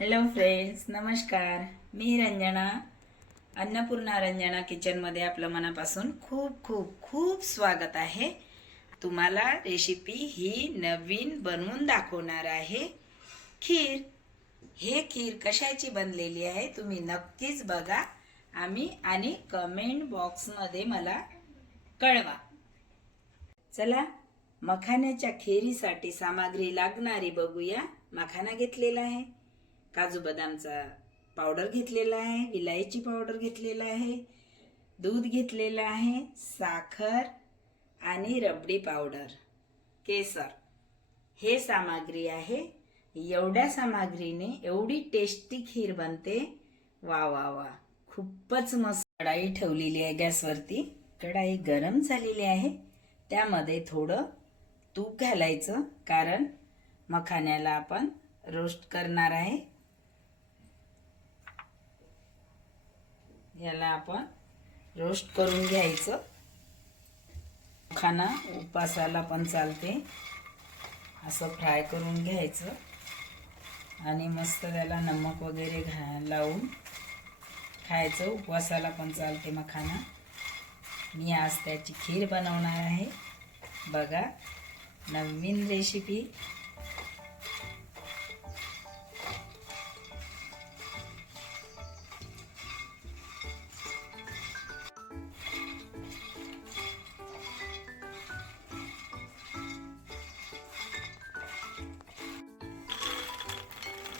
Hello friends नमस्कार. मी रंजना अन्नपूर्णा रंजना किचनमध्ये आपलं मनापासून खूप खूप खूप स्वागत आहे. तुम्हाला रेसिपी ही नवीन बनवून दाखवणार आहे. खीर. हे खीर कशाची बनलेली आहे तुम्ही नक्कीच बघा. आम्ही आणि कमेंट बॉक्समध्ये मला कळवा. चला मखाण्याच्या खिरीसाठी सामग्री लागणारी बघूया. मखाना घेतलेला आहे. काजू बदामचा पावडर घेतलेला आहे विलायची पावडर घेतलेला आहे दूध घेतलेलं आहे साखर आणि रबडी पावडर. केसर. हे सामग्री आहे. एवढ्या सामग्रीने एवढी टेस्टी खीर बनते. वा वा वा. खूपच मस्त कढाई ठेवलेली आहे गॅसवरती. कढाई गरम झालेली आहे. त्यामध्ये थोडं तूप घालायचं कारण मखाण्याला आपण रोस्ट करणार आहे. ह्याला आपण रोस्ट करून घ्यायचं. खाना उपासाला पण चालते. असं फ्राय करून घ्यायचं. आणि मस्त त्याला नमक वगैरे घा लावून खायचं. उपवासाला पण चालते मखाना मी आज त्याची खीर बनवणार आहे. बघा नवीन रेसिपी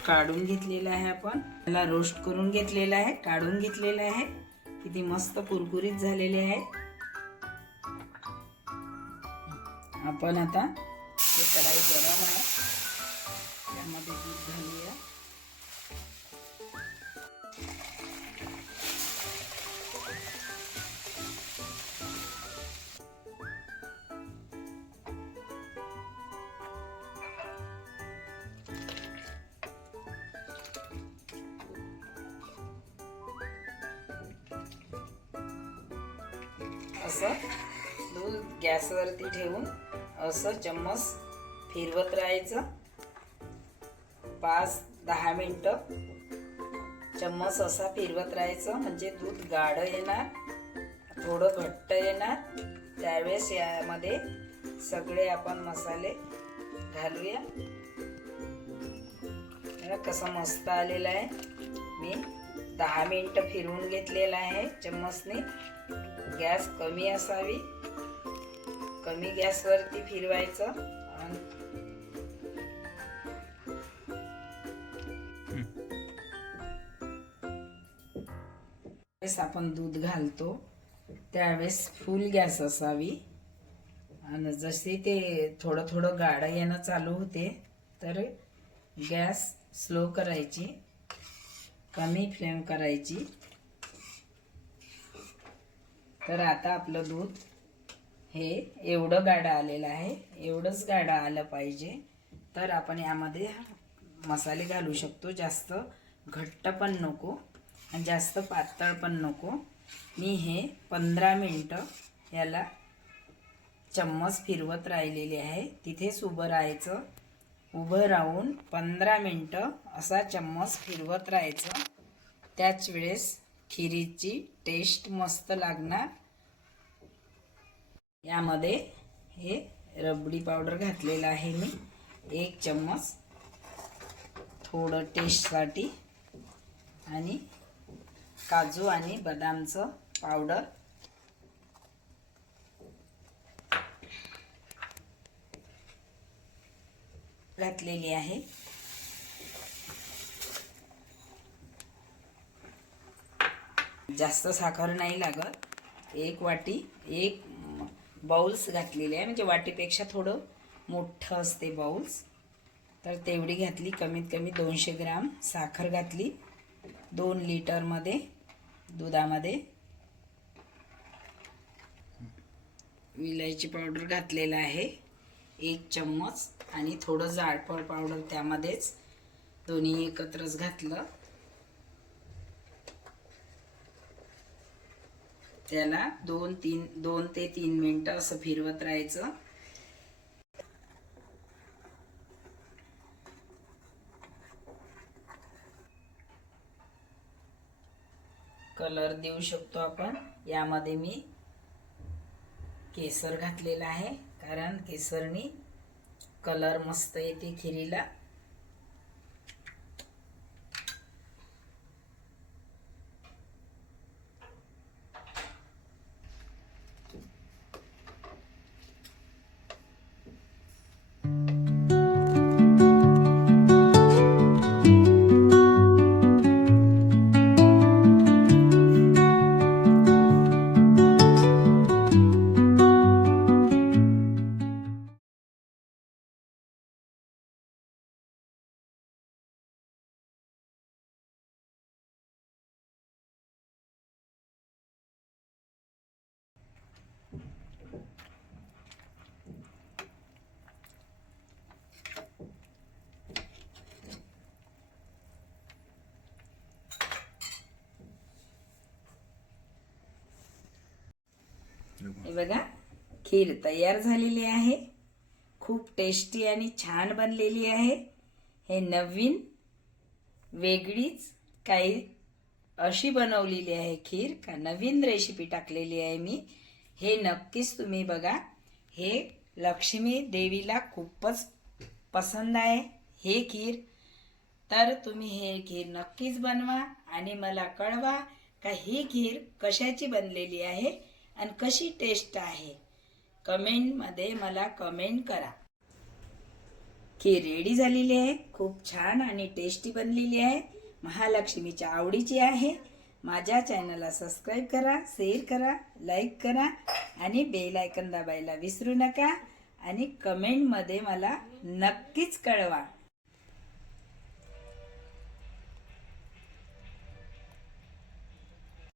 काढून घेतलेला आहे आपण. त्याला रोस्ट करून घेतलेला आहे काढून घेतलेला आहे. किती मस्त कुरकुरीत झालेले आहे. आपण आता हे कढाई गरम आहे. त्यामध्ये दूध घालूया. असं दूध गॅसवरती ठेवून असं चम्मच फिरवत राहायचं. पाच दहा मिनटं चम्मच असा फिरवत राहायचं म्हणजे दूध गाढं येणार थोडं घट्ट येणार. त्यावेळेस यामध्ये सगळे आपण मसाले घालूया. कसं मस्त आलेलं आहे. मी दहा मिनटं फिरवून घेतलेलं आहे चम्मचने. गॅस कमी असावी. कमी गॅसवरती फिरवायचं. आणि आपण दूध घालतो. त्यावेळेस फुल गॅस असावी. आणि जसे ते थोडं थोडं गाडं येणं चालू होते तर गॅस स्लो करायची. कमी फ्लेम करायची. तर आता आपलं दूध हे एवढं गाडं आलेलं आहे एवढंच गाडं आलं पाहिजे. तर आपण यामध्ये मसाले घालू शकतो. जास्त घट्ट पण नको आणि जास्त पातळ पण नको. मी हे पंधरा मिनटं याला चम्मच फिरवत राहिलेली आहे. तिथेच उभं राहायचं. उभं राहून पंधरा मिनटं असा चम्मच फिरवत राहायचं. त्याच वेळेस खिरीची टेस्ट मस्त लागणार. यामध्ये हे रबडी पावडर घातलेलं आहे मी. एक चम्मच थोडं टेस्टसाठी. आणि काजू आणि बदामचं पावडर. घातलेली आहे. जास्त साखर नाही लागत. एक वाटी एक बाउल्स घातलेले आहे. म्हणजे वाटीपेक्षा थोडं मोठं असते बाउल्स तर तेवढी घातली. कमीत कमी दोनशे ग्राम साखर घातली. दोन लिटरमध्ये दुधामध्ये. विलायची पावडर घातलेला आहे. एक चम्मच आणि थोडं जाडफळ पावडर त्यामध्येच दोन्ही एकत्रच घातलं. त्याला दोन तीन दोन ते तीन मिनटं असं फिरवत राहायचं. कलर देऊ शकतो आपण. यामध्ये मी केसर घातलेला आहे कारण केसरनी कलर मस्त येते खिरीला. बघा खीर तयार झालेली आहे. खूप टेस्टी आणि छान बनलेली आहे. हे नवीन वेगळीच काही अशी बनवलेली आहे खीर का नवीन रेसिपी टाकलेली आहे मी. हे नक्कीच तुम्ही बघा. हे लक्ष्मी देवीला खूपच पसंद आहे हे खीर. तर तुम्ही हे खीर नक्कीच बनवा आणि मला कळवा का ही खीर कशाची बनलेली आहे. आणि कशी टेस्ट आहे? कमेंटमध्ये मला कमेंट करा. खीर रेडी झालेली आहे खूप छान आणि टेस्टी बनलेली आहे. महालक्ष्मीच्या आवडीची आहे. माझ्या चॅनलला सबस्क्राईब करा शेअर करा लाईक करा आणि बेल आयकन दाबायला विसरू नका. आणि कमेंटमध्ये मला नक्कीच कळवा.